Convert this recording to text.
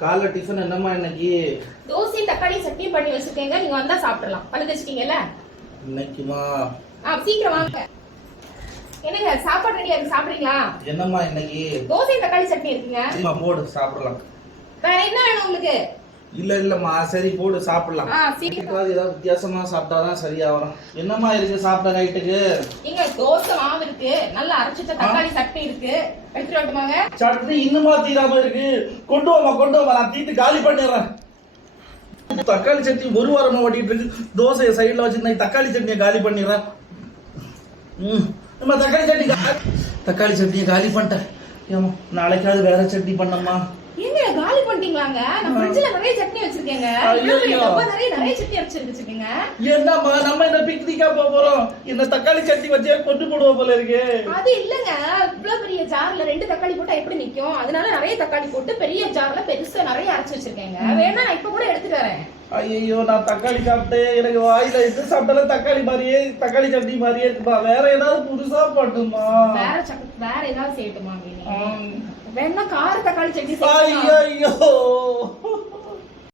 காலைல டிஃபன் என்னம்மா இன்னைக்கு? தோசை தக்காளி சட்னி பண்ணி வச்சிருக்கேங்க. நீங்க வந்தா சாப்பிடலாம். பல்லு தேச்சிட்டீங்கல்ல? இன்னைக்குமா? சீக்கிரம் வாங்க. என்னங்க சாப்பாடு ரெடியா இருக்கு, சாப்பிடுறீங்களா? என்னம்மா இன்னைக்கு? தோசை தக்காளி சட்னி இருக்குங்க. சரிம்மா போடு சாப்பிடலாம். வேற என்ன வேணும் உங்களுக்கு? இல்லம்மா சரி போடு சாப்பிடலாம். சீக்கிரம் ஏதாவது வித்தியாசமா சாப்பிட்டாதான் சரியா வரும். என்னம்மா இருக்கு சாப்பிட்ட நைட்டுக்கு? இங்க தோசை மாவு இருக்கு, நல்லா அரைச்சிட்ட தக்காளி சட்னி இருக்கு. எடுத்துட்டு வரட்டுமாங்க? சட்னி இன்னுமா தீராம இருக்கு. கொண்டு வாமா நான் தீட்டு காலி பண்ணிடுறேன். தக்காளி சட்னி ஒரு வாரமா ஓட்டிட்டு இருக்கு. தோசையை சைடுல வச்சு தக்காளி சட்னியை காலி பண்ணிடுறேன். தக்காளி சட்னியை காலி பண்ணிட்டேன். ஏமா நாளைக்காவது வேற சட்னி பண்ணம்மா. ஏங்க காலி பண்ணிட்டீங்களாங்க? நான் ஃப்ரிட்ஜ்ல நிறைய சட்னி வச்சிருக்கேங்க. நிறைய சட்னி அரைச்சு வச்சிருக்கீங்க. என்னம்மா நம்ம இந்த பிக்னிக்கா போறோம். இந்த தக்காளி சட்னி வச்சே கொண்டு போடுவோம் போல இருக்கு. அது இல்லங்க, இவ்வளவு பெரிய ஜார்ல 2 தக்காளி போட்டா எப்படி நிக்கும்? அதனால நிறைய தக்காளி போட்டு பெரிய ஜார்ல பெருசா நிறைய அரைச்சு வச்சிருக்கேங்க. வேணா நான் இப்ப கூட எடுத்துட்டு வரேன். ஐயோ நான் தக்காளி சாப்பிட்டேன். எனக்கு வாயில எது சாப்பிட்டாலும் தக்காளி மாதிரியே தக்காளி சட்னி மாதிரியே இருக்குப்பா. வேற ஏதாவது புதுசா பண்ணுமா? வேற ஏதாவது செய்யட்டுமா? வேணா கார தக்காளி சட்னி. ஐயோ